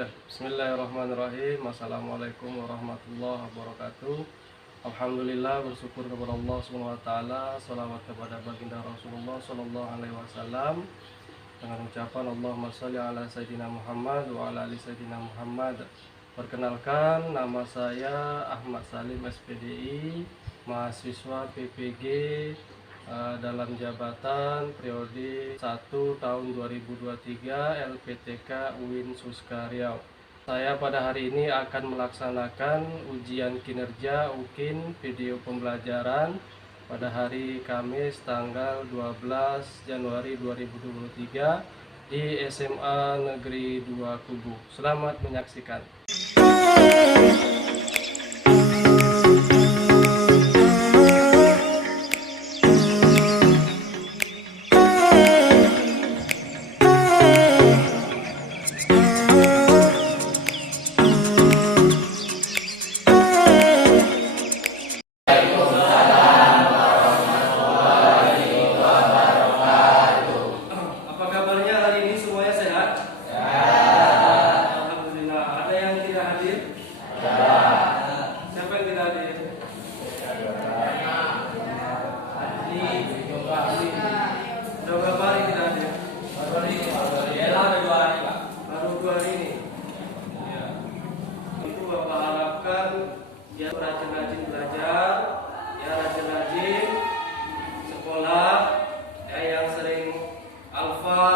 Ya, bismillahirrahmanirrahim. Assalamualaikum warahmatullahi wabarakatuh. Alhamdulillah, bersyukur kepada Allah Subhanahu wa taala, selawat kepada baginda Rasulullah sallallahu alaihi wasallam dengan ucapan Allahumma shalli ala sayyidina Muhammad wa ala ali sayyidina Muhammad. Perkenalkan, nama saya Ahmad Salim SPDI, mahasiswa PPG dalam jabatan periode 1 tahun 2023 LPTK UIN Suska Riau. Saya pada hari ini akan melaksanakan ujian kinerja UKIN video pembelajaran pada hari Kamis tanggal 12 Januari 2023 di SMA Negeri 2 Kubu. Selamat menyaksikan. Ya, rajin-rajin belajar, ya rajin-rajin sekolah, ya yang sering alfa,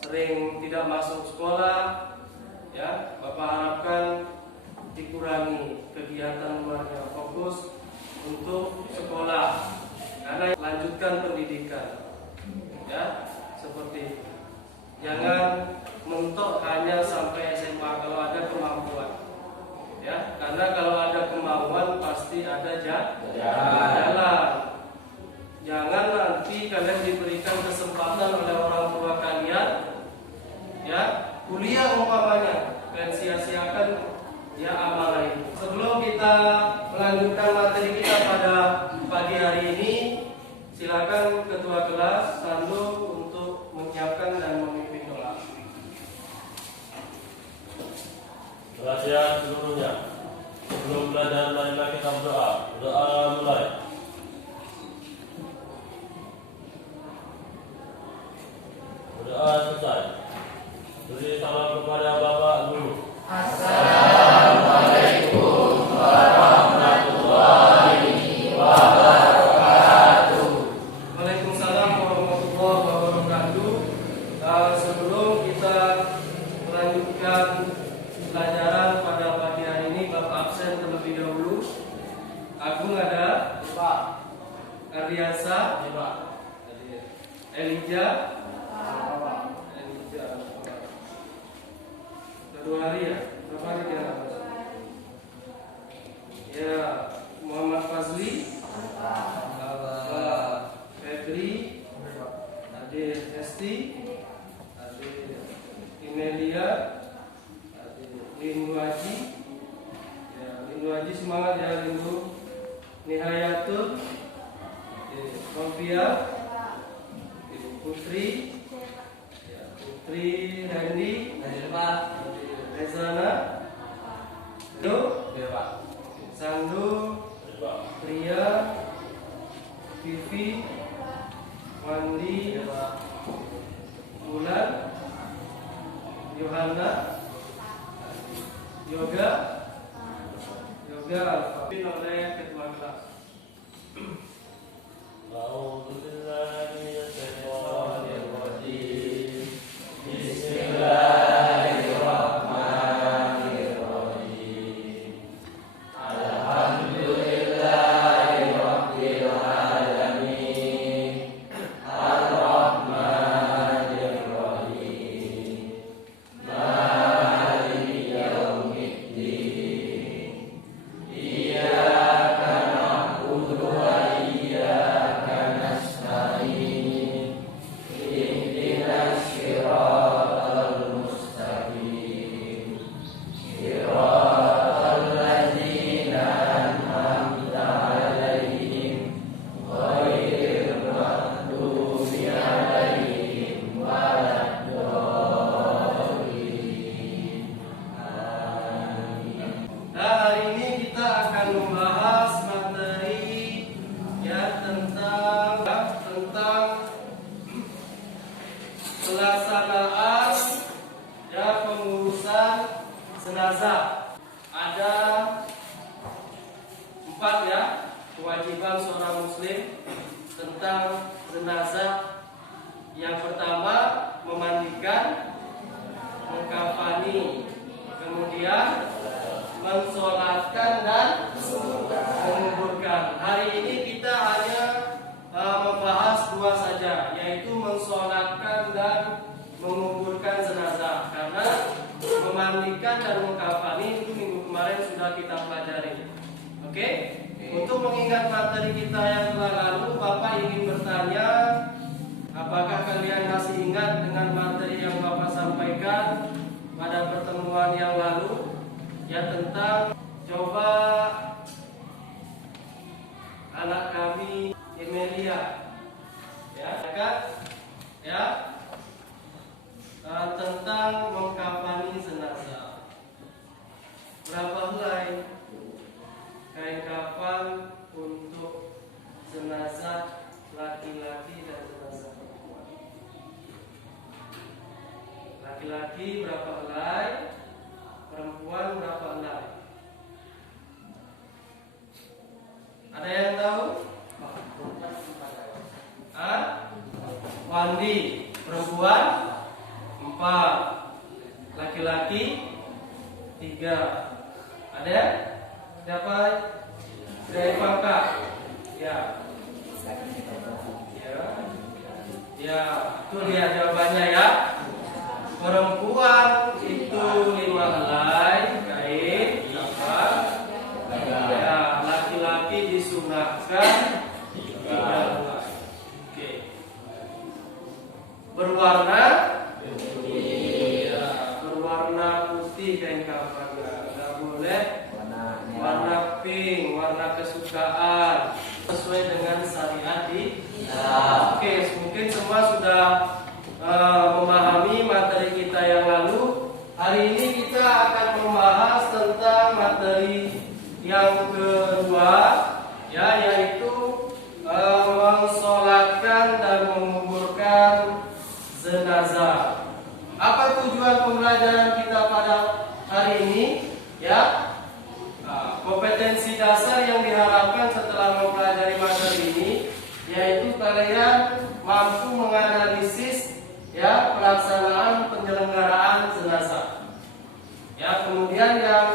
sering tidak masuk sekolah, ya Bapak harapkan dikurangi kegiatan luarnya, fokus untuk sekolah, karena lanjutkan pendidikan, ya seperti itu. Jangan mentok hanya sampai SMA kalau ada kemampuan. Ya, karena kalau ada kemauan pasti ada jalan. Jangan nanti kalian diberikan kesempatan oleh orang tua kalian, ya kuliah umpamanya, kalian sia-siakan ya amal itu. Sebelum kita melanjutkan materi kita pada pagi hari ini, silakan ketua kelas Sandu untuk menyiapkan dan memimpin doa. Perhatian seluruhnya. Sebelum belajar, marilah kita berdoa. Doa mulai. Berdoa selesai. Beri salam kepada Bapak Guru. Assalamualaikum warahmatullahi wabarakatuh. Waalaikumsalam warahmatullahi wabarakatuh. Sebelum kita melanjutkan pelajaran pada pagi hari ini, Bapak absen terlebih dahulu. Agung ada? Pak. Ardiansa? Pak. Elijah? Kedua hari ya? Berapa hari dia? Ya, Muhammad Fazli? Febri? Adik Hesti? Adik Imelia? Lindu Haji, ya, Lindu Haji semangat ya Lindu. Nihayatul, Sofia, Putri, ya, Putri Randy, Rezana, Do, Sandu, Pria, Vivi, Wandi, Bulan, Yohana, Yoga Alfa oleh ketua kelas. Bismillahirrahmanirrahim. Alhamdulillahirabbil alamin. Ar-Rahmanirrahim. Maliki yaumiddin. Iyyaka na'budu wa iyyaka nasta'in. jenazah. Ada 4 ya kewajiban seorang muslim tentang jenazah. Yang pertama, memandikan, mengkafani, kemudian mensolatkan dan menguburkan. Hari ini kita hanya membahas 2 saja, yaitu mensolatkan dan menguburkan jenazah. Karena memandikan dan mengkafani itu minggu kemarin sudah kita pelajari. Oke? Untuk mengingat materi kita yang telah lalu, Bapak ingin bertanya, apakah kalian masih ingat dengan materi yang Bapak sampaikan pada pertemuan yang lalu? Ya, tentang, coba anak kami Emilia, ya kan? Ya, tentang mengkafani jenazah. Berapa helai kain kafan untuk jenazah laki-laki dan jenazah perempuan? Laki-laki berapa helai? Perempuan berapa helai? Ada yang tahu? Wandi perempuan 4, laki-laki 3. Ada? Siapa? Dari Pangka? Ya. Ya, itu lihat jawabannya ya. Perempuan itu 5 helai kain kafan. Ya, laki-laki disunahkan 3 helai. Oke. Berwarna? Ya, berwarna putih kain kafannya. Enggak boleh warna pink, warna kesukaan, sesuai dengan syariat di Islam. Oke, mungkin semua sudah memahami materi kita yang lalu. Hari ini kita akan membahas tentang materi yang kedua, ya, yaitu mensolatkan dan menguburkan jenazah. Apa tujuan pembelajaran kita pada hari ini? Ya, kompetensi dasar yang diharapkan setelah mempelajari materi ini, yaitu kalian mampu menganalisis ya pelaksanaan penyelenggaraan jenazah. Ya, kemudian yang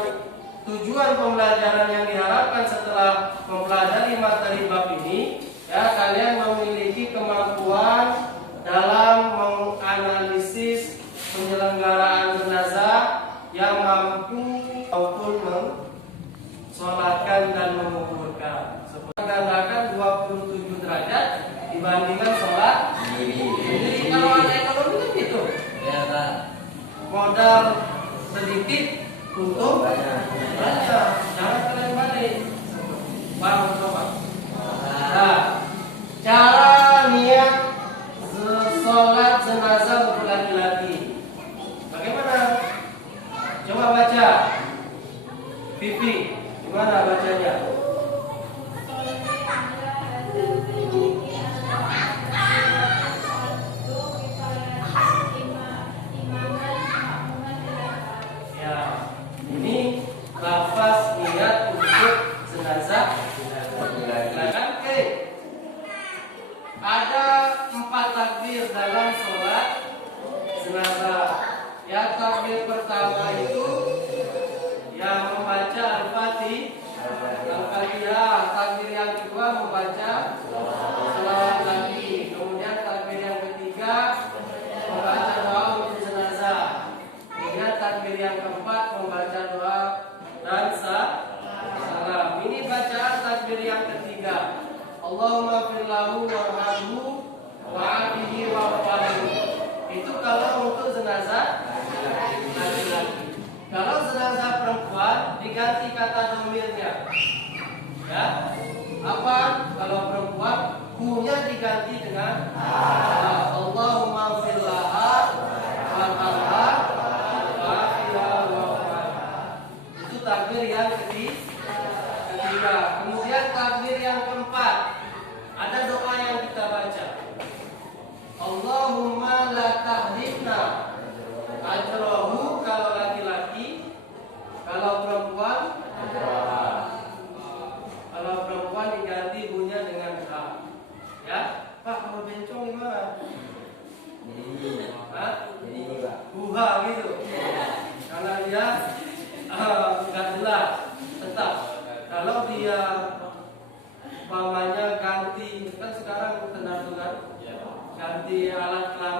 tujuan pembelajaran yang diharapkan setelah mempelajari materi bab ini, ya, kalian memiliki kemampuan dalam menganalisis penyelenggaraan jenazah yang mampu maupun mensolatkan dan menguburkan. Menggandakan 27 derajat dibandingkan sholat. Jadi kalau ada ekonomi kan gitu. Ya, Pak. Modal sedikit, untung banyak. Jangan kalian balik. Paham coba. Nah, cara niat sholat jenazah untuk laki-laki bagaimana? Coba baca. Pipi, gimana bacanya? Ya, ini lafaz niat untuk jenazah. Oke. Ada 4 takbir dalam sholat jenazah. Ya, takbir pertama itu yang membaca Al-Fatihah. Takbir yang kedua membaca selawat Nabi. Kemudian takbir yang ketiga membaca doa untuk jenazah. Kemudian takbir yang keempat membaca doa dan salam. Ini bacaan takbir yang ketiga. Allahumma firlahu warhamhu wa'afihi wa'afahu. Itu kalau untuk jenazah laki-laki. Kalau jenazah perempuan diganti kata domirnya. Ya. Apa? Kalau perempuan hunya diganti dengan Allahumma firlaha warhamha wa'afiha wa'afaha. Itu takbir yang ketiga. Kemudian takbir yang keempat, ada doa yang kita baca. Allahumma la tahdibna ajrahu kalau laki-laki,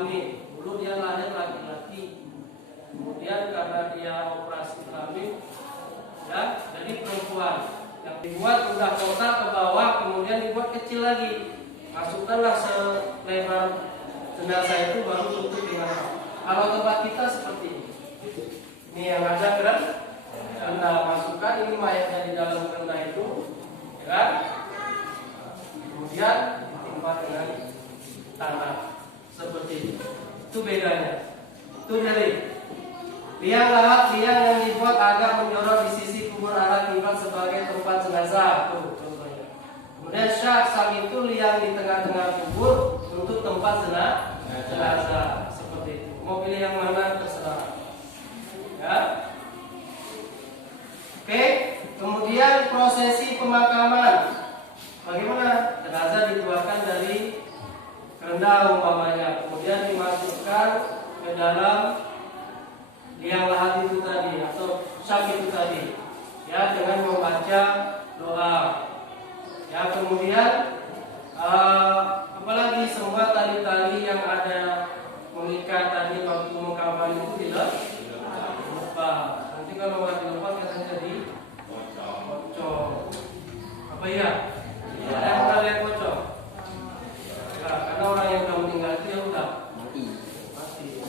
kelamin. Dulu dia lahir laki-laki, kemudian karena dia operasi kelamin, ya, jadi perempuan. Yang dibuat udah kotak ke bawah, kemudian dibuat kecil lagi. Masukkanlah selebar jenazah itu baru tutup dengan apa. Kalau tempat kita seperti ini. Ini yang ada keranda, masukkan ini mayatnya di dalam keranda itu, ya kan? Kemudian ditimpa dengan tanah seperti ini. Itu bedanya. Itu dari liang lahat yang dibuat agar menyorot di sisi kubur arah kiblat sebagai tempat jenazah. Tuh contohnya. Kemudian syak itu liang di tengah-tengah kubur untuk tempat jenazah. Seperti itu. Mau pilih yang mana terserah. Ya. Oke. Kemudian prosesi pemakaman. Bagaimana? Jenazah dikeluarkan dari kerenda umpamanya, kemudian dimasukkan ke dalam liang lahat itu tadi atau syak itu tadi, ya, dengan membaca doa, ya. Kemudian apalagi semua tali-tali yang ada mengikat tadi waktu pemakaman itu tidak lupa. Nanti kalau nggak dilepas katanya jadi pocong. Apa ya? Ada yang pernah lihat pocong? Karena orang yang sudah meninggal itu ya udah mati.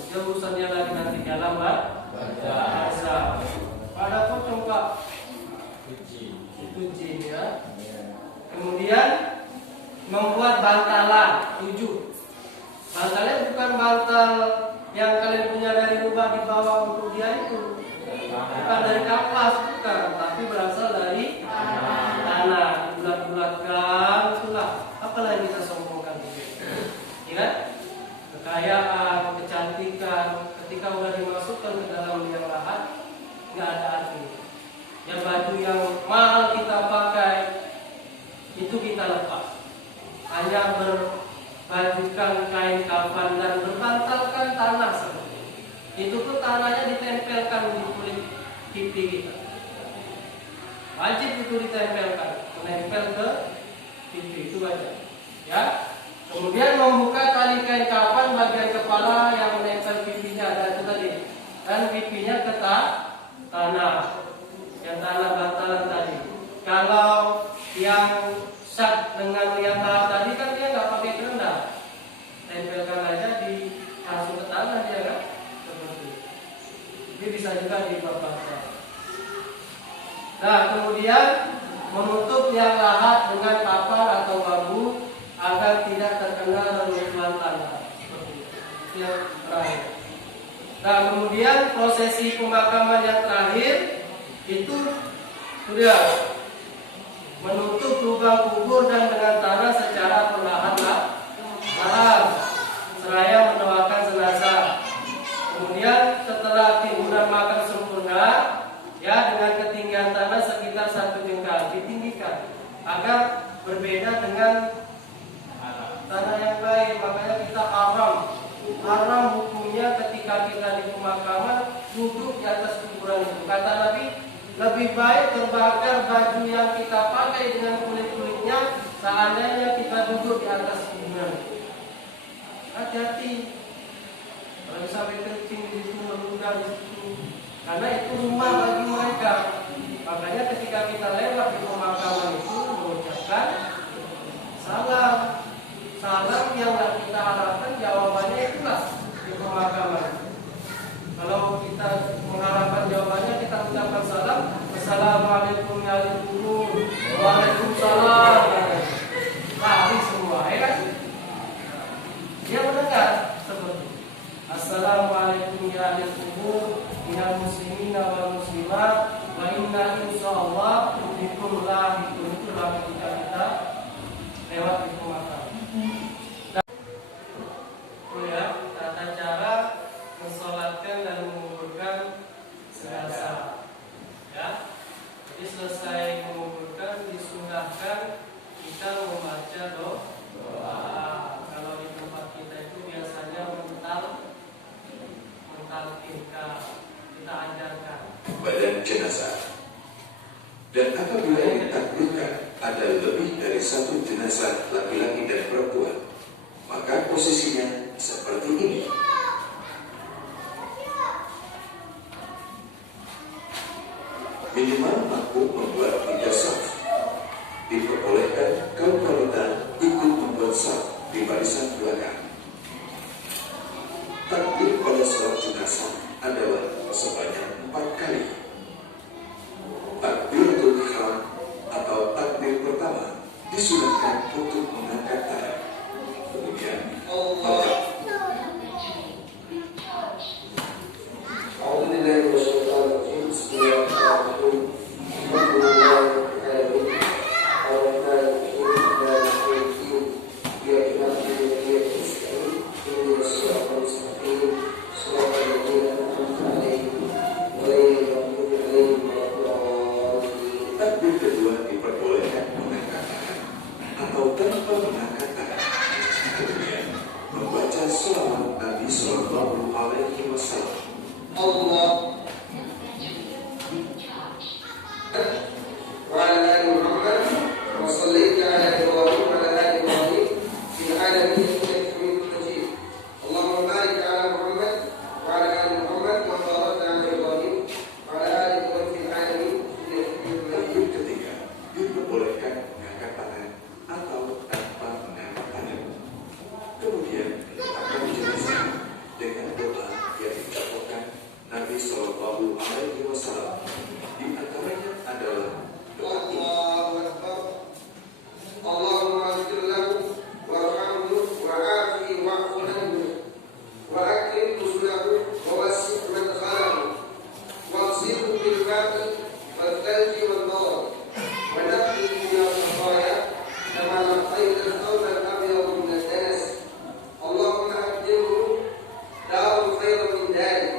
Dia urusannya lagi nanti dalam bahasa. Pada pocong Pak, itu jin ya. Kemudian membuat bantalan 7. Bantalnya bukan bantal yang kalian punya dari rumah dibawa untuk dia itu, bukan dari kapas, bukan, tapi berasal dari tanah, bulat-bulatkan, itulah. Apalah yang kita sombongkan itu, ya kan? Kekayaan, kecantikan, ketika sudah dimasukkan ke dalam liang lahat, nggak ada arti. Yang baju yang mahal kita pakai, itu kita lepas. Hanya berbajukan kain kafan dan berbantalkan tanah seperti itu. Itu tuh tanahnya ditempelkan di kulit pipi kita. Wajib itu ditempelkan, menempel ke pipi itu wajib. Ya. Kemudian membuka tali kain kafan bagian kepala yang menempel pipinya ada itu tadi, dan pipinya ke tanah, yang tanah bantalan tadi. Kalau yang syak dengan liang lahat tadi kan dia nggak pakai kerenda, tempelkan aja di langsung ke tanah dia kan, seperti itu. Jadi bisa juga dibatalkan. Nah, kemudian menutup liang lahat dengan papan atau bambu agar tidak terkena reruntuhan tanah. Seperti itu. Itu yang terakhir. Nah, kemudian prosesi pemakaman yang terakhir itu sudah menutup lubang kubur dan dengan tanah secara perlahan-lahan, seraya mendoakan jenazah. Kemudian setelah timbunan makan sempurna, ya, dengan ketinggian tanah sekitar 1 jengkal ditinggikan agar berbeda dengan tanah yang lain. Makanya kita haram hukumnya ketika kita di pemakaman duduk di atas kuburan itu. Kata Nabi, lebih baik terbakar baju yang kita pakai dengan kulit-kulitnya seandainya kita duduk di atas kuburan. Hati-hati, kalau sampai kencing di situ, melunggah di situ, karena itu rumah bagi mereka. Makanya ketika kita lewat di pemakaman itu mengucapkan salam yang kita harapkan jawabannya itulah di pemakaman. Kalau kita mengharapkan jawabannya, kita ucapkan salam, assalamualaikum ya ahli kubur, waalaikumsalam. Lari semua, ya kan? Dia mendengar seperti assalamualaikum ya ahli kubur, minal muslimina wal muslimat, wa inna insyaallah bikum lahiqun. Itulah ketika kita lewat di pemakaman. Tata cara mensolatkan dan menguburkan jenazah. Ya, jadi selesai menguburkan disunahkan kita membaca doa. Kalau di tempat kita itu biasanya mentalkinka, kita ajarkan badan jenazah. Dan apabila ditakdirkan ada lebih dari 1 jenazah laki-laki dan perempuan, maka posisinya seperti ini. minimal mampu membuat 3 saf. Diperbolehkan kaum wanita ikut membuat saf di barisan belakang. Takbir pada sholat jenazah adalah sebanyak 4 kali. Takbiratul ihram atau takbir pertama disunahkan untuk mengangkat tangan. Kemudian takbir kedua diperbolehkan mengangkat tangan atau tanpa mengangkat tangan. Kemudian membaca shalawat Nabi Sallallahu Alaihi Wasallam. Allah وعلى آل محمد وصليت على إبراهيم وعلى آل إبراهيم في العالمين إنك حميد مجيد اللهم بارك على محمد وعلى آل محمد كما باركت على إبراهيم وعلى آل إبراهيم في العالمين إنك حميد مجيد. Ketiga, diperbolehkan mengangkat tangan atau tanpa mengangkat tangan. Kemudian akan jenazah dengan doa yang diucapkan Nabi Sallallahu Alaihi Wasallam. Di antaranya adalah doa ini. Allahumma ighfir lahu warhamhu wa'afihi wa'fu anhu wa akrim nuzulahu wa wasi' madkhalahu waghsilhu bil ma'i wal thalji wal barad wa naqqihi min al-khataaya kama naqqayta al-thawb al-abyad min ad-danas. Allahumma abdilhu daran khayran min dari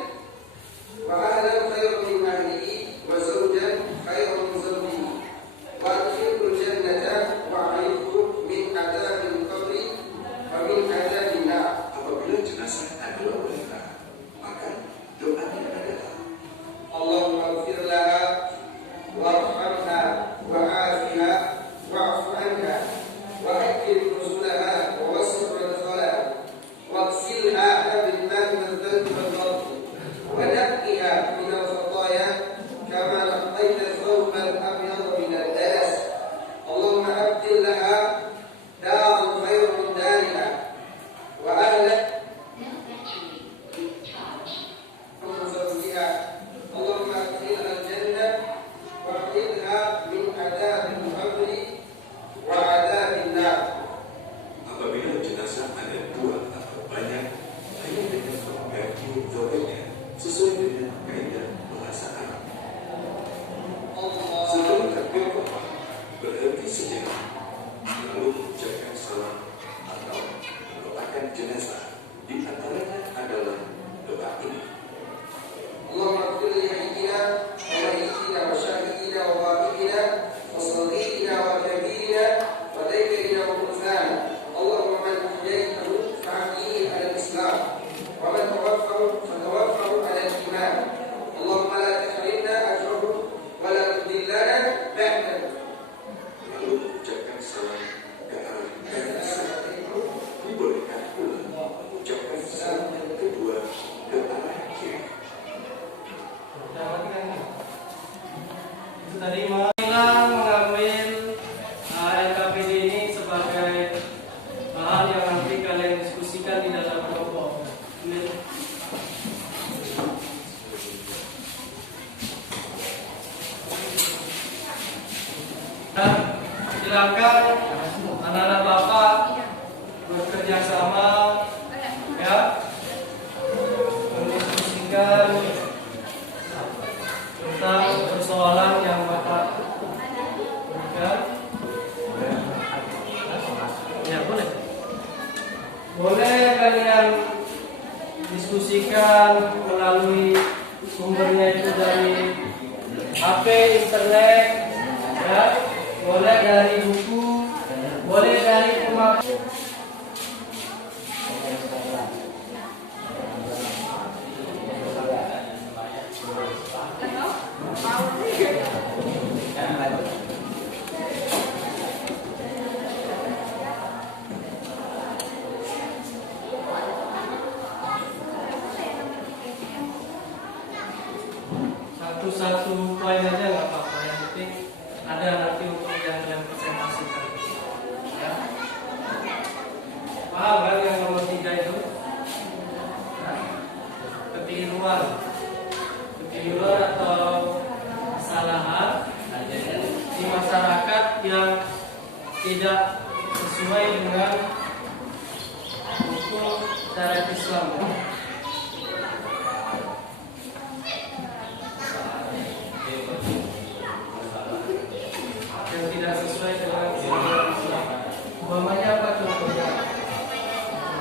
wa ahlan khayran min ahlihi wa zawjan khayran min zawjihi wa adkhilhu al-jannata wa a'idhu min adzabil qabri wa min adzabin nar. Apabila jenazah adalah wanita, maka doanya adalah Allahumma ighfir laha warhamha wa'afiha wa'fu anha wa akrim nuzulaha wa wasi' madkhalaha waghsilha bil ma'i wal thalji wal barad wa naqqiha min al-khataaya kama naqqayta ath-thawb al-abyad min ad-danas. Allahumma abdil laha daran khayran min dariha wa ahlan min zawjiha. Allahumma adkhilha al-jannah wa a'idha min adzabil qabri wa adzabin nar. Apabila jenazah ada 2 atau banyak, hanya dengan mengganti zahirnya sesuai dengan kaidah bahasa Arab. Setelah takbir pertama, berhenti sejenak, lalu mengucapkan salam atau mendoakan jenazah. Di antaranya adalah doa ini. Allahumma ighfir li hayyina wa mayyitina wa syahidina wa ghaibina wa saghirina wa kabirina wa dhaikirina wa unthana. Allahumma man ahyaytahu fa'ahyihi 'ala al-islam wa man tawaffahu 'ala al-iman. Allahumma la tahrimna ajrahu wa la tudillana ba'dahu. Lalu mengucapkan salam ke arah jenazah. Dibolehkan pula mengucapkan salam kedua ke arah kiri. Itu tadi mengambil LKPD ini sebagai bahan yang nanti kalian diskusikan di dalam kelompok. Dan silakan anak-anak bapak bekerja sama ya mendiskusikan tentang persoalan yang bapak berikan. Ya boleh kalian diskusikan melalui sumbernya itu dari HP, internet, ya, boleh dari buku, boleh dari pemaparan. satu poin aja nggak apa-apa, yang penting ada nanti untuk yang kalian presentasikan. Ya. Paham kan yang nomor 3 itu? Kekeliruan atau kesalahan di masyarakat yang tidak sesuai dengan hukum syariat Islam. Yang tidak sesuai dengan syariat Islam. Umpamanya apa contohnya?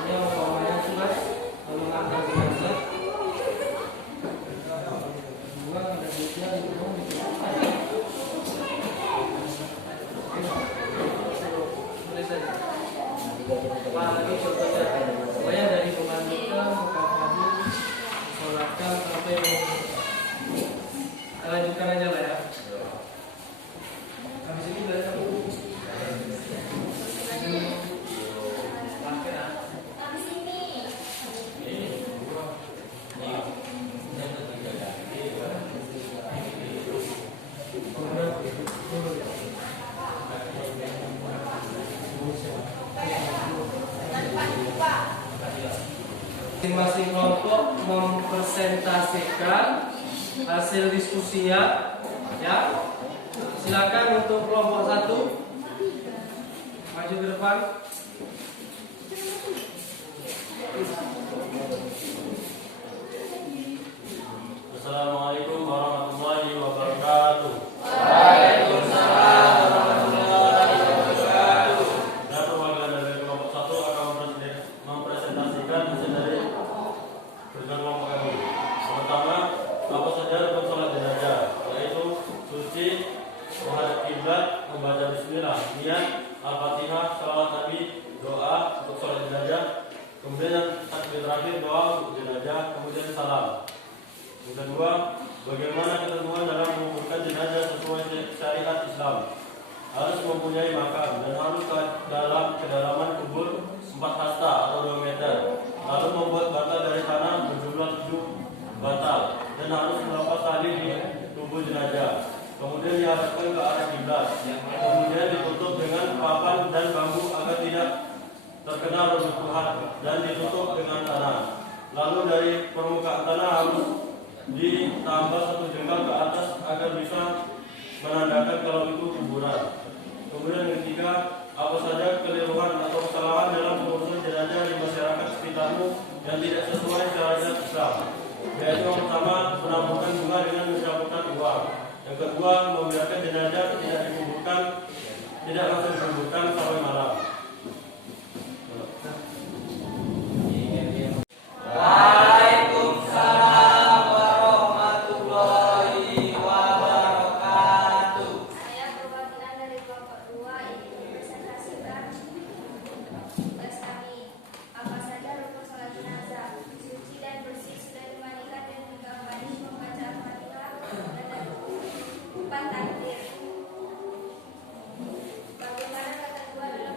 Umpamanya cuma mengantar jenazah. Apalagi contohnya, pokoknya dari memandikan, mengkafani, sholatkan sampai lanjutkan aja lah ya. Habis ini udah masing-masing kelompok mempresentasikan hasil diskusinya, ya. Silakan untuk kelompok 1 maju ke depan. Assalamualaikum warahmatullahi wabarakatuh. Waalaikumsalam warahmatullahi wabarakatuh. Dan perwakilan dari kelompok 1 akan mempresentasikan hasil dari kerja kelompok kami. Pertama, apa saja rukun sholat jenazah, yaitu suci, menghadap kiblat, membaca bismillah, niat, al-fatihah, salawat nabi, doa untuk sholat jenazah, kemudian yang takbir terakhir doa untuk jenazah, kemudian salam. Yang kedua, bagaimana ketentuan dalam menguburkan jenazah sesuai syariat Islam. Harus mempunyai makam dan harus dalam kedalaman kubur 4 hasta atau 2 meter. Lalu membuat batal dari tanah berjumlah 7 batal dan harus melepas tali di tubuh jenazah. Kemudian dihadapkan ke arah kiblat. Kemudian ditutup dengan papan dan bambu agar tidak terkena reruntuhan dan ditutup dengan tanah. Lalu dari permukaan tanah harus ditambah 1 jengkal ke atas agar bisa menandakan kalau itu kuburan. Kemudian yang ketiga, apa saja keliruan atau kesalahan dalam pengurusan jenazah di masyarakat sekitarmu yang tidak sesuai syariat Islam. Yaitu yang pertama, menabungkan bunga dengan mencampurkan uang. Yang kedua, membiarkan jenazah tidak langsung dikuburkan sampai malam. Waalaikumsalam warahmatullahi wabarakatuh. Saya perwakilan dari kelompok 2 ingin mempresentasikan tugas kami. Apa saja rukun sholat jenazah? Suci dan bersih, sudah dimandikan dan dikafani, membaca al-fatihah dan 4 takbir. Bagaimana ketentuan dalam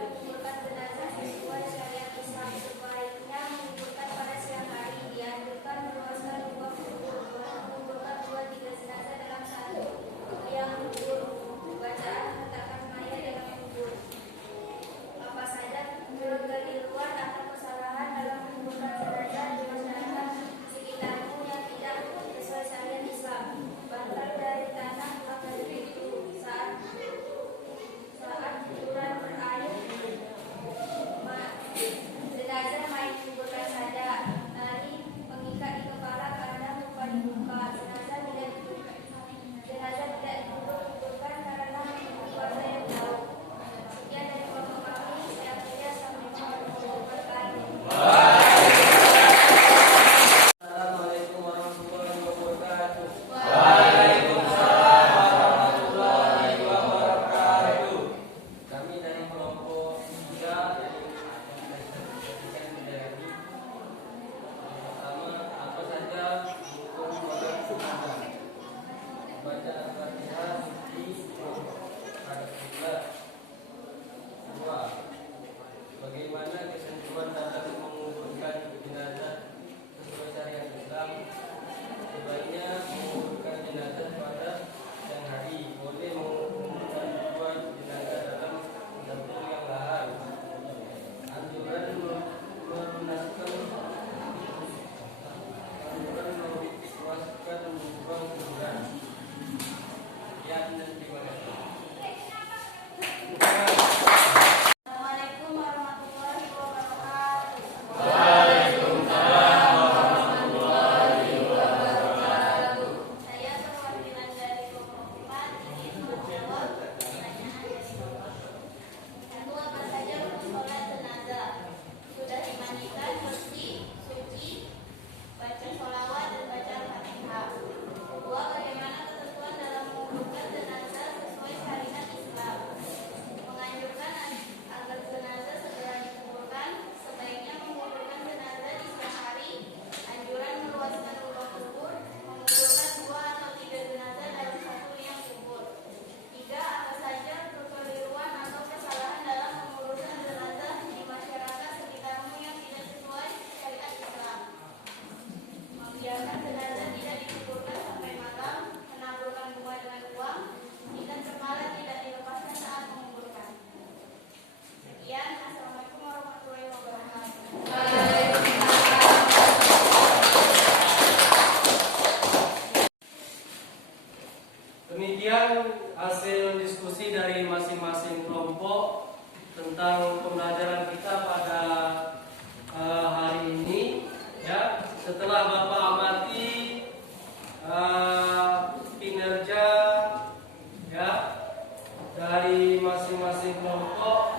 setelah Bapak amati kinerja ya dari masing-masing kelompok,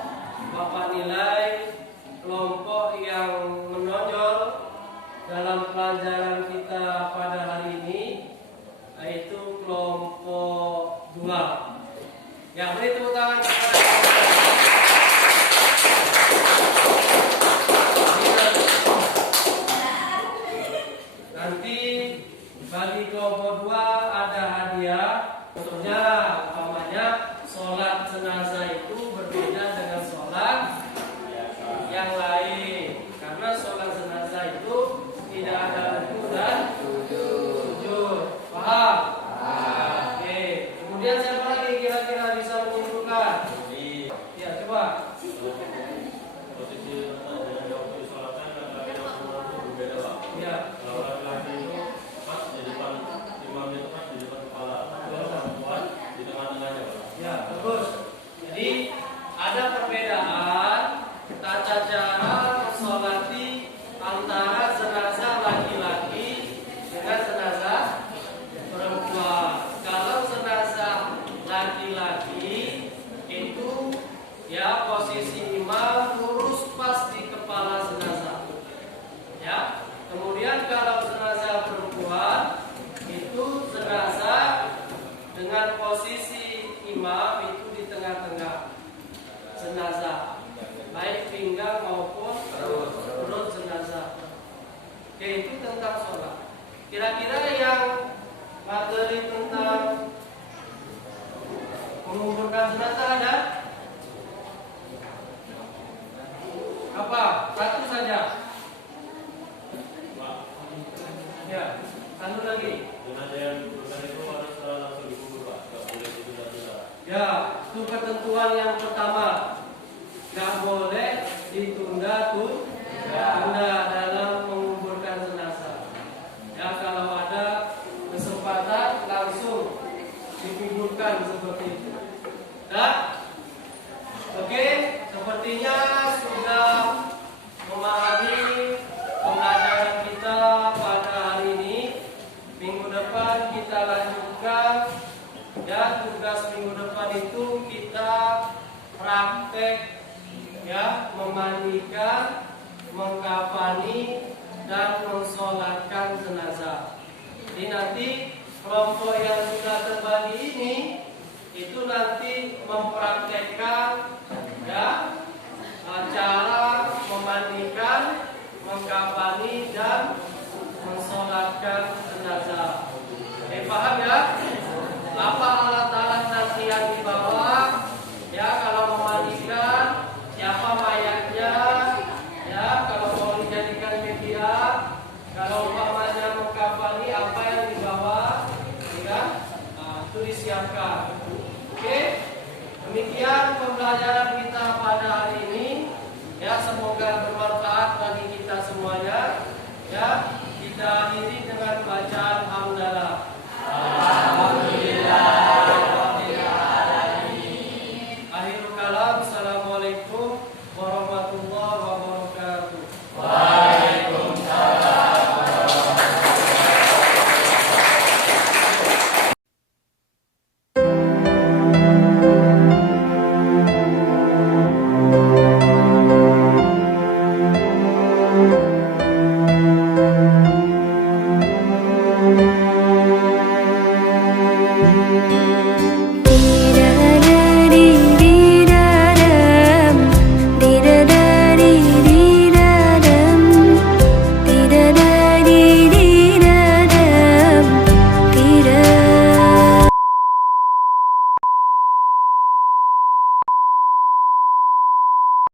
Bapak nilai kelompok yang menonjol dalam pelajaran kita pada hari ini yaitu kelompok 2. Ya, beri tepuk tangan kepada nanti bagi kelompok 2 ada hadiah. Contohnya umpamanya sholat jenazah itu berbeda dengan sholat yang lain, karena sholat jenazah itu tidak ada rukuk dan sujud. Paham? Oke. Kemudian siapa lagi kira-kira bisa menyimpulkan? Ya, coba. Posisi dengan waktu disolatkan laki-laki dan perempuan itu berbeda, Pak. Ya. Kalau laki-laki itu pas di depan imamnya, itu pas di depan kepala. Kalau perempuan di tengah-tengahnya, Pak. Ya, bagus. Jadi ada perbedaan tata cara mensolati antara jenazah laki-laki dengan jenazah perempuan. Kalau jenazah laki-laki itu ya posisi imam lurus pas di kepala jenazah. Ya. Kemudian kalau jenazah perempuan itu jenazah dengan posisi imam itu di tengah-tengah jenazah, baik pinggang maupun perut jenazah. Oke, itu tentang sholat. Kira-kira yang materi tentang menguburkan jenazah ada? Apa? Satu saja. Pak, Ya, satu lagi. jenazah yang dikuburkan itu harus langsung dikubur, Pak. Nggak boleh ditunda-tunda. Ya, itu ketentuan yang pertama. Nggak boleh ditunda-tunda dalam menguburkan jenazah. Ya, kalau ada kesempatan langsung dikuburkan seperti itu. Nah, oke, sepertinya sudah memahami pembelajaran kita pada hari ini. Minggu depan kita lanjutkan. Ya, tugas minggu depan itu kita praktek ya, memandikan, mengkafani dan mensolatkan jenazah. Jadi nanti kelompok yang sudah terbagi ini itu nanti mempraktekkan ya cara memandikan, mengkafani dan mensolatkan jenazah. Paham ya? Apa alat-alat nanti yang dibawa? Ya, kalau memandikan, siapa mayatnya? Ya, kalau mau dijadikan media, kalau umpamanya mengkafani, apa yang dibawa? Ya, nah, itu disiapkan. Oke, demikian pembelajaran kita pada hari ini. Ya, semoga bermanfaat bagi kita semuanya. Ya.